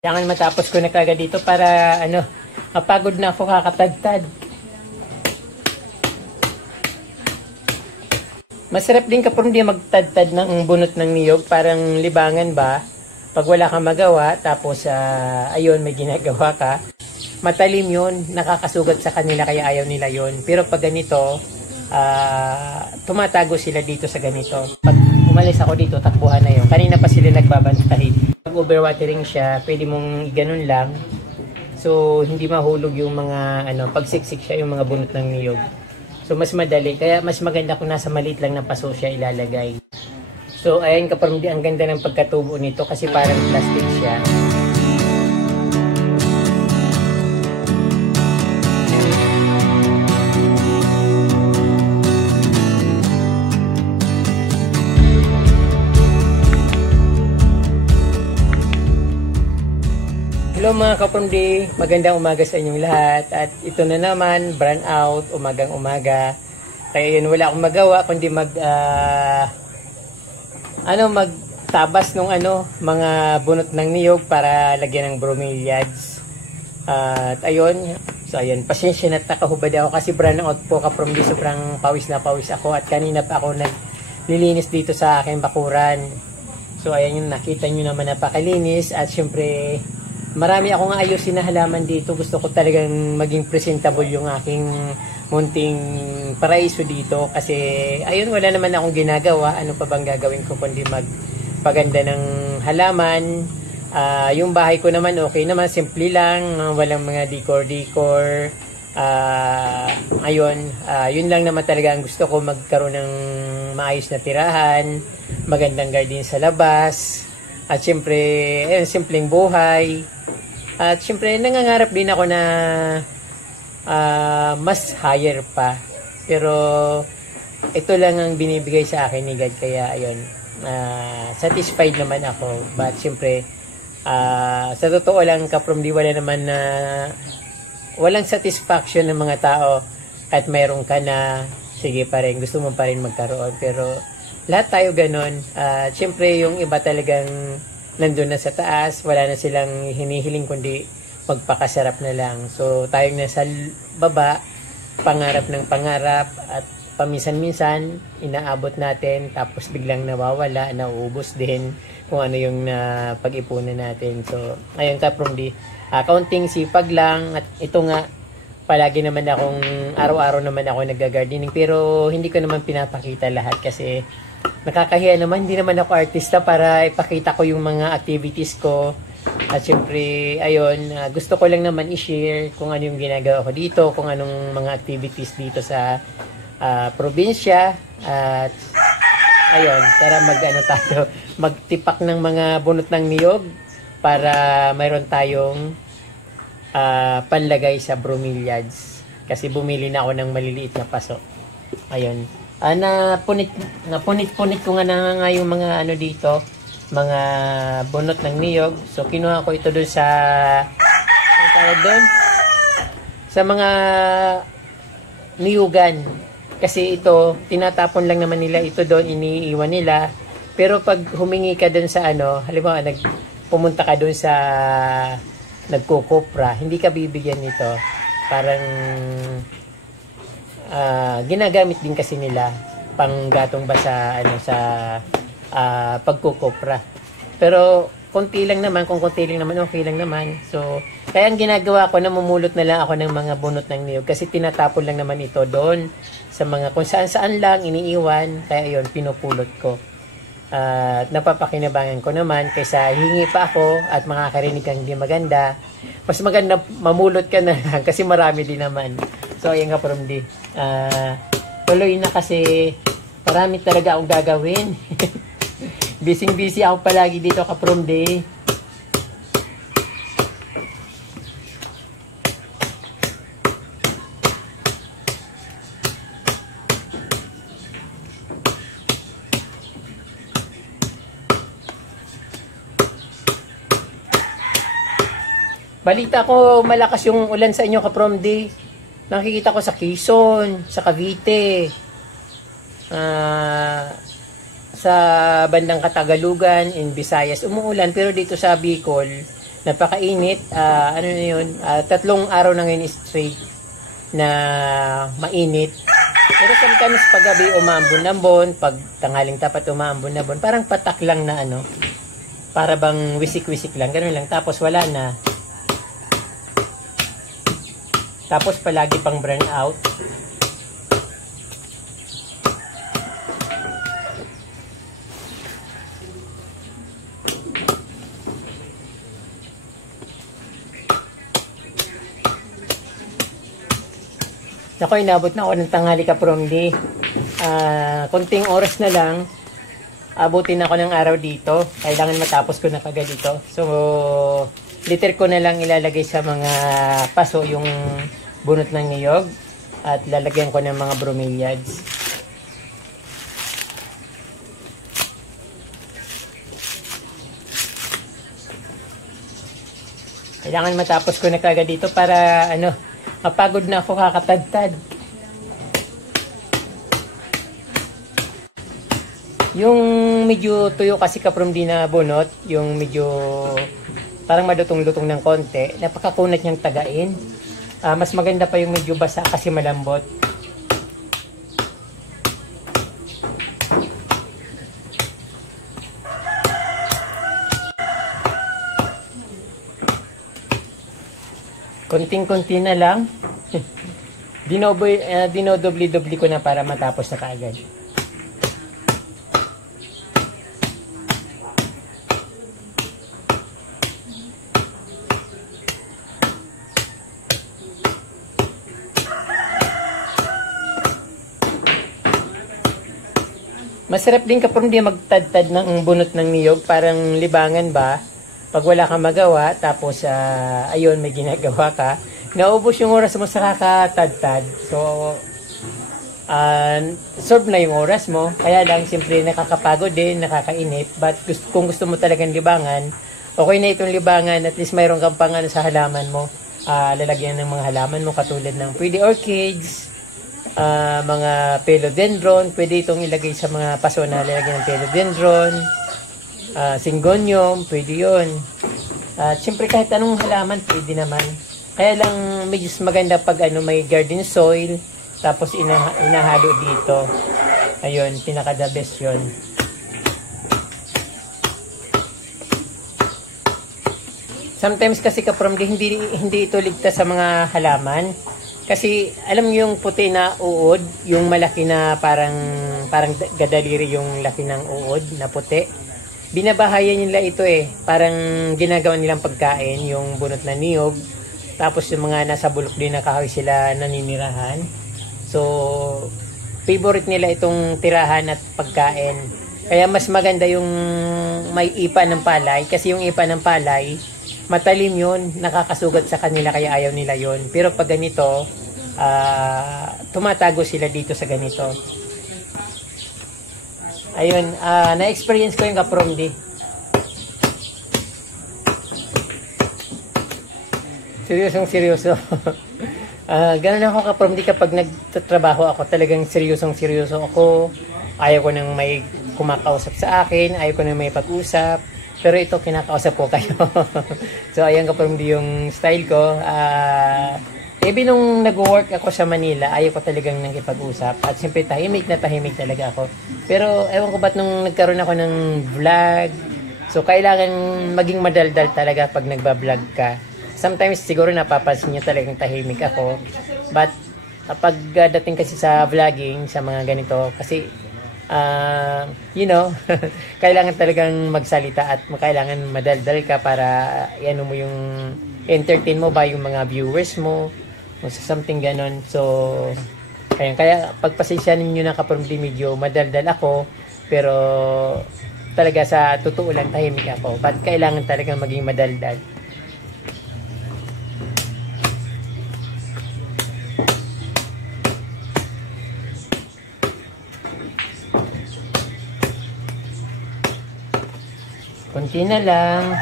Kailangan matapos ko na kagad dito para mapagod na ako kakatagtad. Masarap din kapag hindi magtadtad ng bunot ng niyog, parang libangan ba? Pag wala kang magawa, tapos ayun, may ginagawa ka, matalim yun, nakakasugat sa kanila kaya ayaw nila yun. Pero pag ganito, tumatago sila dito sa ganito. Pag umalis ako dito, takbuhan na yun. Kanina pa sila nagbabantay. Pag overwatering siya, pwede mong ganun lang. So, hindi mahulog yung mga, pagsiksik siya yung mga bunot ng niyog. So, mas madali. Kaya mas maganda kung nasa maliit lang na paso siya ilalagay. So, ayan kapag ang ganda ng pagkatubo nito kasi parang plastic siya. Hello mga kapamdi, magandang umaga sa inyong lahat. At ito na naman, brand out, umagang umaga. Kaya yun, wala akong magawa kundi magtabas ng mga bunot ng niyog para lagyan ng bromeliads. At ayun, so ayun, pasensya na nakahubad ako kasi brand out po kapamdi, sobrang pawis na pawis ako. At kanina pa ako naglilinis dito sa aking bakuran. So ayan yung nakita nyo naman napakalinis at syempre marami akong ayusin na halaman dito. Gusto ko talagang maging presentable yung aking munting paraiso dito. Kasi, ayun, wala naman akong ginagawa. Ano pa bang gagawin ko kundi magpaganda ng halaman. Yung bahay ko naman, okay naman. Simple lang. Walang mga decor-decor. Yun lang naman talaga ang gusto ko. Magkaroon ng maayos na tirahan. Magandang garden sa labas. At syempre, simpleng buhay. At syempre, nangangarap din ako na mas higher pa. Pero, ito lang ang binibigay sa akin ni God. Kaya, ayun, satisfied naman ako. But syempre, sa totoo lang, kaprom di wala naman walang satisfaction ng mga tao. Kahit mayroon ka na, sige pa rin, gusto mo pa rin magkaroon. Pero, lahat tayo ganun. Siyempre, yung iba talagang nandun na sa taas, wala na silang hinihiling kundi magpakasarap na lang. So, tayong nasa baba, pangarap ng pangarap at paminsan-minsan, inaabot natin, tapos biglang nawawala, nauubos din kung ano yung pag-ipunan natin. So, ayun from the kaunting sipag lang at ito nga, palagi naman akong, araw-araw naman ako nag-gardening pero hindi ko naman pinapakita lahat kasi nakakahiya naman, hindi naman ako artista para ipakita ko yung mga activities ko. At syempre, ayun, gusto ko lang naman i-share kung ano yung ginagawa ko dito, kung anong mga activities dito sa probinsya. At ayun, tara magtipak ng mga bunot ng niyog para mayroon tayong panlagay sa bromeliads. Kasi bumili na ako ng maliliit na paso. Ayun. Napunit-punit ko nga yung mga dito, mga bunot ng niyog. So, kinuha ko ito doon sa, sa mga niyugan. Kasi ito, tinatapon lang naman nila ito doon, iniiwan nila. Pero pag humingi ka doon sa halimbawa, pumunta ka doon sa nagkukopra, hindi ka bibigyan nito. Parang ginagamit din kasi nila panggatong ba sa pagkukopra. Pero konti lang naman, kung konti lang naman, okay lang naman. So, kaya ang ginagawa ko, namumulot na lang ako ng mga bunot ng niyog kasi tinatapon lang naman ito doon sa mga kung saan-saan lang iniiwan. Kaya yun, pinupulot ko. At napapakinabangan ko naman kaysa hingi pa ako at makakarinig kang hindi maganda. Mas maganda mamulot ka na lang kasi marami din naman. So, ayan nga from di. Tuloy na kasi marami talaga akong gagawin. Busy ako palagi dito ka from di. Balita ko malakas yung ulan sa inyo ka-from D. Nakikita ko sa Quezon, sa Cavite, sa bandang Katagalugan, in Visayas, umuulan. Pero dito sa Bicol, Napakainit. Ano na yun? 3 araw na ngayon straight na mainit. Pero sometimes pag gabi umambon-ambon, pag tanghaling tapat umambon-ambon, parang patak lang na ano, para bang wisik-wisik lang, gano'n lang. Tapos wala na. Tapos palagi pang burn out. Ako, inabot na ako ng tanghali ka from di. Konting oras na lang, abutin ako ng araw dito. Kailangan matapos ko na kagad dito. So, liter ko na lang ilalagay sa mga paso yung bunot ng niyog. At lalagyan ko ng mga bromeliads. Kailangan matapos ko na kagad dito para ano, mapagod na ako kakatadtad. Yung medyo tuyo kasi ka from di na bunot, yung medyo parang madutong-lutong ng konti, napakakunat niyang tagain. Mas maganda pa yung medyo basa kasi malambot. Konting-konti na lang. Dinodobli-dobli ko na para matapos na kaagad. Masarap din kapag di magtadtad ng bunot ng niyog, parang libangan ba? Pag wala kang magawa, tapos ayun, may ginagawa ka, naubos yung oras mo sa kakatadtad. So, solve na yung oras mo. Kaya lang, siyempre nakakapagod din, nakakainip. But kung gusto mo talagang libangan, okay na itong libangan, at least mayroon kang pang sa halaman mo. Lalagyan ng mga halaman mo, katulad ng pwede orchids, mga philodendron, pwede itong ilagay sa mga paso na lalagyan ng philodendron, syngonium, pwede yun. Siyempre kahit anong halaman, pwede naman. Kaya lang medyo maganda pag ano, may garden soil, tapos inahalo dito. Ayun, pinaka the best yun. Sometimes kasi hindi ito ligtas sa mga halaman. Kasi alam yung puti na uod, yung malaki na parang gadaliri yung laki ng uod na puti. Binabahayan nila ito parang ginagawa nilang pagkain, yung bunot na niyog. Tapos yung mga nasa bulok din na kahoy sila naninirahan. So, favorite nila itong tirahan at pagkain. Kaya mas maganda yung may ipa ng palay. Kasi yung ipa ng palay, matalim yun, nakakasugat sa kanila kaya ayaw nila yun. Pero pag ganito, tumatago sila dito sa ganito. Ayun, na-experience ko yung kapromdi. Seryosong-seryoso. Ganun ako kapromdi kapag nagtatrabaho ako. Talagang seryosong-seryoso ako. Ayaw ko nang may kumakausap sa akin. Ayaw ko nang may pag-usap. Pero ito, kinakausap ko kayo. So, ayan kapromdi yung style ko. Even nung nag-work ako sa Manila, ayaw ko talagang nakipag-usap. At siyempre, tahimik talaga ako. Pero, ewan ko ba't nung nagkaroon ako ng vlog, so kailangan maging madaldal talaga pag nagba-vlog ka. Sometimes, siguro napapansin nyo talagang tahimik ako. But, kapag dating kasi sa vlogging, sa mga ganito, kasi, kailangan talagang magsalita at kailangan madaldal ka para ano mo yung entertain mo ba yung mga viewers mo, o something ganon. So, kaya pagpasensyahan niyo na kapromdi, medyo madaldal ako, pero talaga sa totoo lang tahimik ako. But kailangan talagang maging madaldal. Konti na lang.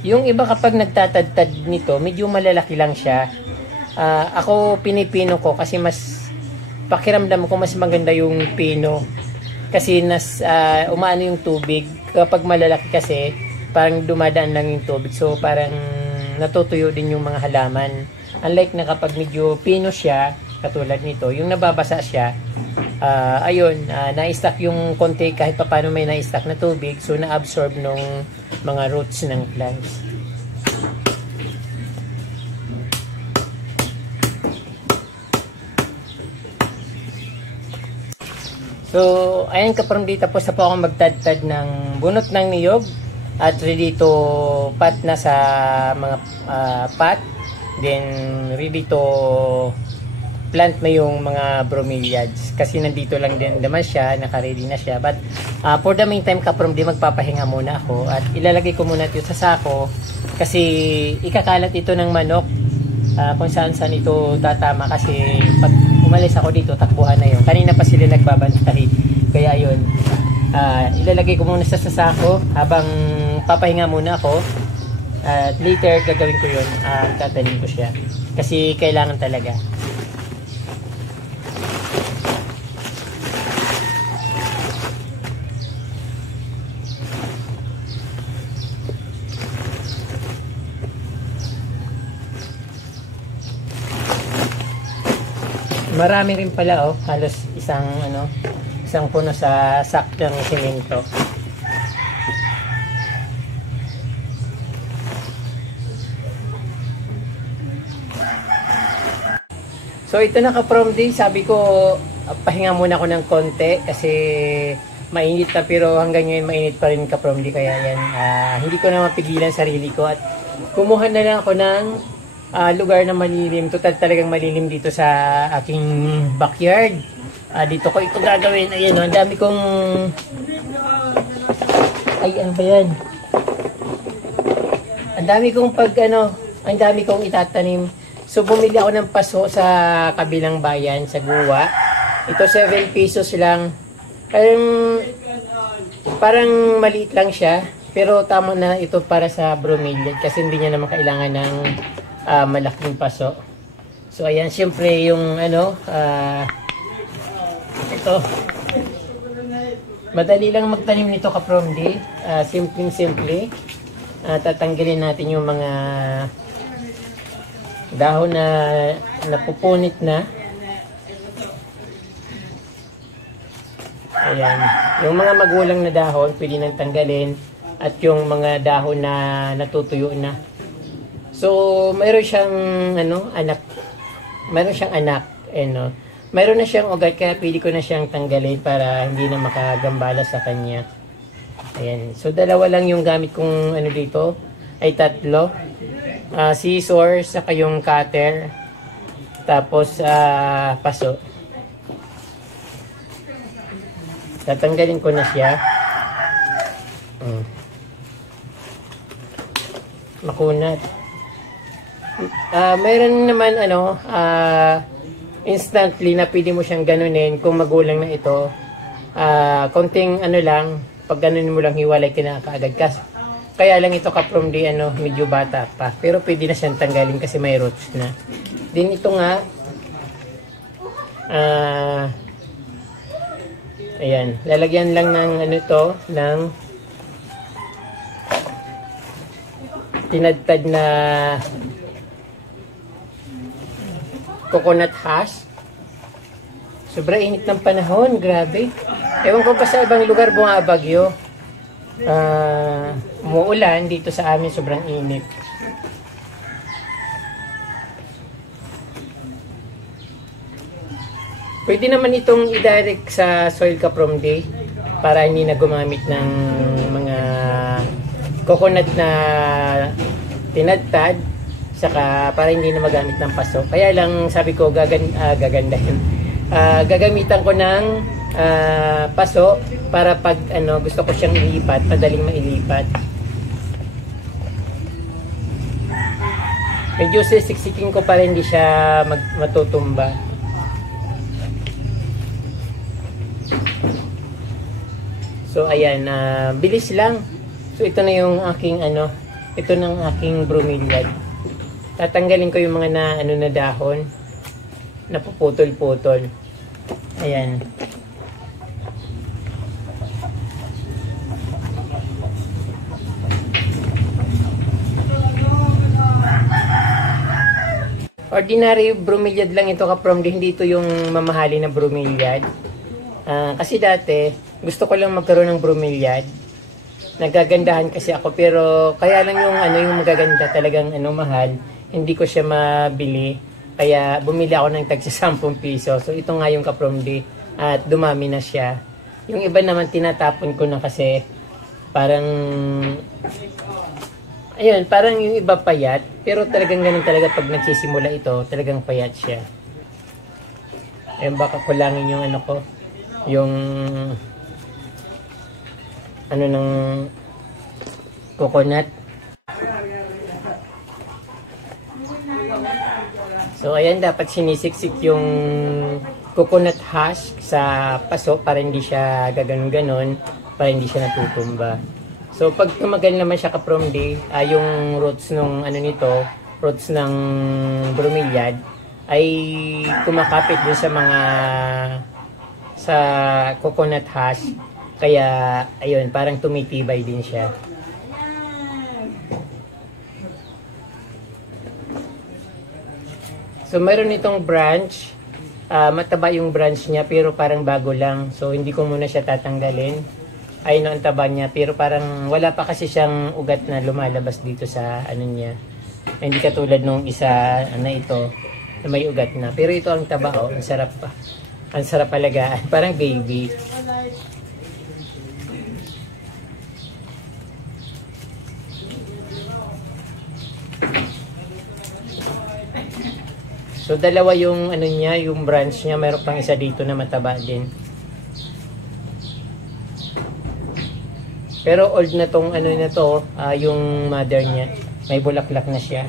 Yung iba kapag nagtatadtad nito, medyo malalaki lang siya. Ako pinipino ko kasi mas pakiramdam ko mas maganda yung pino kasi umaano yung tubig. Kapag malalaki kasi parang dumadaan lang yung tubig, so parang natutuyo din yung mga halaman. Unlike na kapag medyo pino siya, katulad nito, yung nababasa siya, na-stack yung konti kahit pa paano may na-stack na tubig, so na-absorb nung mga roots ng plants. So, ayan ka-from dito, tapos na po akong magtadtad ng bunot ng niyog at ready to pat na sa mga pot. Then, ready to plant na yung mga bromeliads. Kasi nandito lang din naman siya, naka-ready na siya. But, for the meantime, ka-from di magpapahinga muna ako at ilalagay ko muna ito sa sako kasi ikakalat ito ng manok kung saan ito tatama kasi pag umalis ako dito, takbuhan na yun. Kanina pa sila nagbabantay. Kaya yun, ilalagay ko muna sa sako habang papahinga muna ako. At later, gagawin ko yun. Tatanim ko siya. Kasi kailangan talaga. Marami rin pala, oh, halos isang puno sa sak ng simento. So ito na ka-from day, sabi ko pahinga muna ako ng konti kasi mainit na, pero hanggang ngayon mainit pa rin ka-from day, kaya yan hindi ko na mapigilan sarili ko at kumuha na lang ako ng lugar na malilim. Total talagang malilim dito sa aking backyard. Dito ko ito gagawin. Ayan, ang dami kong ano ba yan? Ang dami kong itatanim. So bumili ako ng paso sa kabilang bayan, sa Guwa. Ito 7 pesos lang. Parang maliit lang siya, pero tama na ito para sa bromeliad kasi hindi niya naman kailangan ng malaking paso. So ayan, syempre yung ito madali lang magtanim nito ka-from day. Simple. Tatanggalin natin yung mga dahon na napupunit na. Ayan, yung mga magulang na dahon pwede nang tanggalin at yung mga dahon na natutuyo na. So, mayroon siyang anak. Mayroon siyang anak, mayroon na siyang ugat, kaya pwede ko na siyang tanggalin para hindi na makagambala sa kanya. Ayan. So, dalawa lang yung gamit kong dito, ay tatlo. Scissors, saka yung cutter, tapos paso. Tatanggalin ko na siya. Makunat. Mayroon naman instantly na pwede mo siyang ganunin kung magulang na ito. Konting lang, pag ganunin mo lang hiwalay ka na kaagad. Kaya lang ito ka-from day medyo bata pa. Pero pwede na siyang tanggalin kasi may roots na. Din ito nga, ayan, lalagyan lang ng ng tinadtad na coconut husk. Sobra init ng panahon, grabe. Ewan ko pa sa ibang lugar bumabagyo. Umuulan, dito sa amin sobrang init. Pwede naman itong i-direct sa soil ka-from day para hindi na gumamit ng mga coconut na tinadtad, saka para hindi na magamit ng paso. Kaya lang sabi ko gagandahin. Gagamitan ko ng paso para pag gusto ko siyang ilipat, madaling mailipat. Medyo sisiksikin ko para hindi siya matutumba. So ayan, bilis lang. So ito na yung aking ito ng aking bromeliad. Tatanggalin ko yung mga na, ano na dahon, napuputol-putol. Ayan. Ordinary bromeliad lang ito ka-from, hindi ito yung mamahali na bromeliad. Kasi dati, gusto ko lang magkaroon ng bromeliad. Nagagandahan kasi ako, pero kaya lang yung ano yung magaganda talagang ano mahal, hindi ko siya mabili. Kaya bumili ako ng tagsa 10 piso. So ito nga yung ka-from at dumami na siya. Yung iba naman tinatapon ko na kasi parang ayun, parang yung iba payat, pero talagang ganun talaga pag nagsisimula ito, talagang payat siya. Ayun, baka kulangin yung ano ko, yung ano ng coconut. So ayan, dapat sinisiksik yung coconut husk sa paso para hindi siya gaganon-ganon, para hindi siya natutumba. So pag tumagal naman siya ka-from yung roots nung ano nito, roots ng bromeliad ay kumakapit din sa mga sa coconut husk. Kaya ayun, parang tumitibay din siya. So mayroon itong branch, mataba yung branch niya pero parang bago lang. So hindi ko muna siya tatanggalin. Ayun ang taba niya, pero parang wala pa kasi siyang ugat na lumalabas dito sa ano niya. Hindi katulad nung isa na ito na may ugat na. Pero ito ang taba, oh, ang sarap pa. Ang sarap alagaan, parang baby. So dalawa yung ano niya, yung branch niya, mayroon pang isa dito na mataba din. Pero old na tong ano na to, yung mother niya. May bulaklak na siya.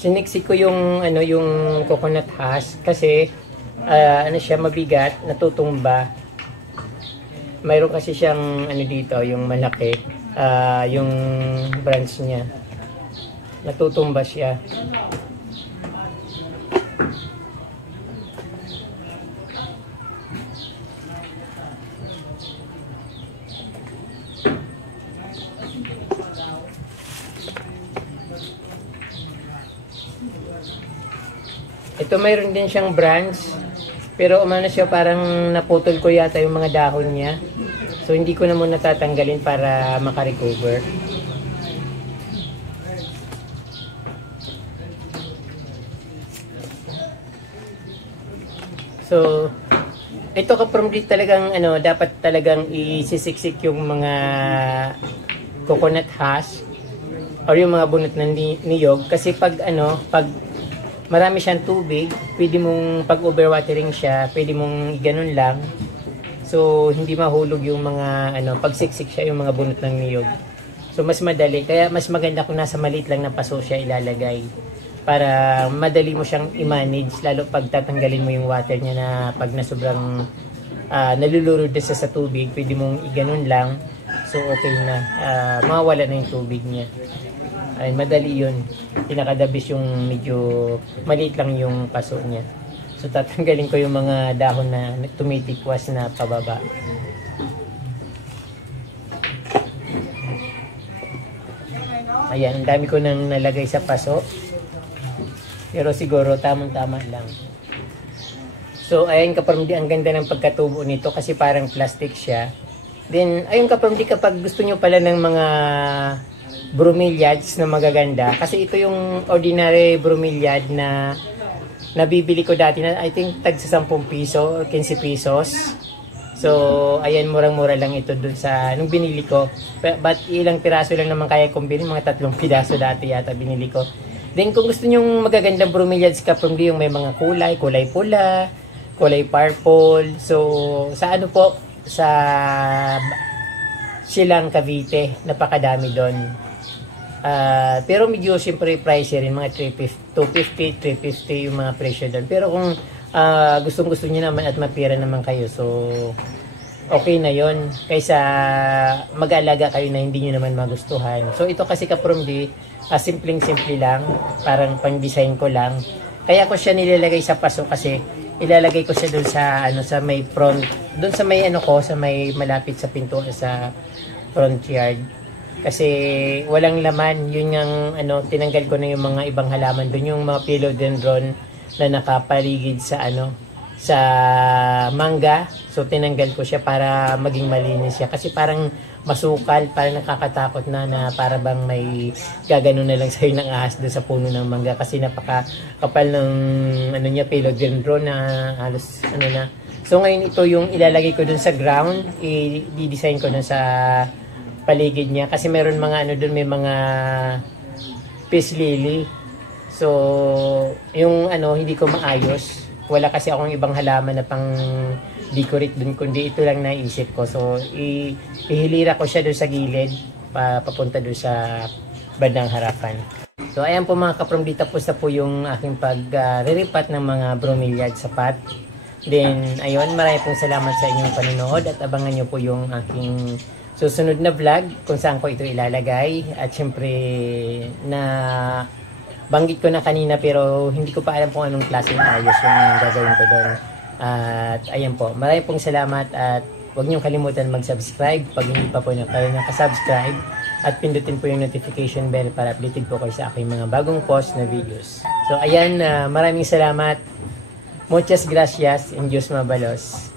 Siniksik ko yung ano yung coconut husk kasi ano siya mabigat, natutumba. Mayroon kasi siyang ano dito, yung malaki, yung branch niya. Natutumba siya. Ito mayroon din siyang branch, pero umano siya parang naputol ko yata yung mga dahon niya. So hindi ko na muna tatanggalin para makarecover. So ito ka-from talagang ano, dapat talagang isisiksik yung mga coconut husk or yung mga bunot ng niyog kasi pag ano, pag marami siyang tubig, pwede mong pag overwatering siya, pwede mong ganun lang. So hindi mahulog yung mga ano, pag siksik siya yung mga bunot ng niyog. So mas madali, kaya mas maganda kung nasa maliit lang na paso siya ilalagay para madali mo siyang i-manage, lalo pag tatanggalin mo yung water niya na pag na sobrang nalulurod na sa tubig, pwede mong i-ganun lang. So okay na, mawawala na yung tubig niya. Ay, madali yun. Pinakadabis yung medyo maliit lang yung paso niya. So tatanggalin ko yung mga dahon na tumitikwas na pababa. Ayan, ang dami ko nang nalagay sa paso. Pero siguro tamang-tama lang. So ayan ka-from ang ganda ng pagkatubo nito kasi parang plastic siya. Then ayun ka-from kapag gusto nyo pala ng mga bromeliads na magaganda, kasi ito yung ordinary bromeliad na nabibili ko dati na I think tag sa 10 piso or 15 pesos. So ayan, murang-mura lang ito dun sa nung binili ko. But ilang piraso lang naman kaya kong bilhin, mga 3 piraso dati yata binili ko. Then kung gusto niyo magagandang bromeliads ka-from yung may mga kulay pula, kulay purple. So sa ano po, sa Silang Cavite, napakadami doon. Pero medyo siyempre pricey rin, mga 250, 350 yung mga presyo doon. Pero kung gustong-gusto niyo naman at mapira naman kayo, so okay na yon kaysa mag-alaga kayo na hindi nyo naman magustuhan. So ito kasi ka-promdi, simpleng-simple lang, parang pang-design ko lang. Kaya ko siya nilalagay sa paso kasi ilalagay ko siya doon sa sa may front, doon sa may sa may malapit sa pintuan sa front yard. Kasi walang laman, yun yung tinanggal ko na yung mga ibang halaman doon, yung mga philodendron na nakapaligid sa sa mangga. So tinanggal ko siya para maging malinis siya kasi parang masukal, parang nakakatakot na para bang may gagano na lang sa'yo ng ahas doon sa puno ng mangga kasi napakakapal ng niya, philodendron na halos na. So ngayon ito yung ilalagay ko doon sa ground, i-design ko na sa paligid niya kasi meron mga doon, may mga peace lily. So yung hindi ko maayos, wala kasi akong ibang halaman na pang decorate dun, kundi ito lang naisip ko. So ihilira ko siya doon sa gilid, papunta doon sa bandang harapan. So ayan po mga kapromdi, tapos na po yung aking pag-reripat ng mga bromeliad sa pot. Then ayun, marami pong salamat sa inyong panonood at abangan nyo po yung aking susunod na vlog kung saan ko ito ilalagay. At syempre na banggit ko na kanina pero hindi ko pa alam kung anong klaseng ayos yung gagawin ko doon. At ayan po, marami pong salamat at huwag niyong kalimutan mag-subscribe pag hindi pa po na kayo nakasubscribe at pindutin po yung notification bell para updated po kayo sa aking mga bagong post na videos. So ayan, maraming salamat. Muchas gracias and Diyos mabalos.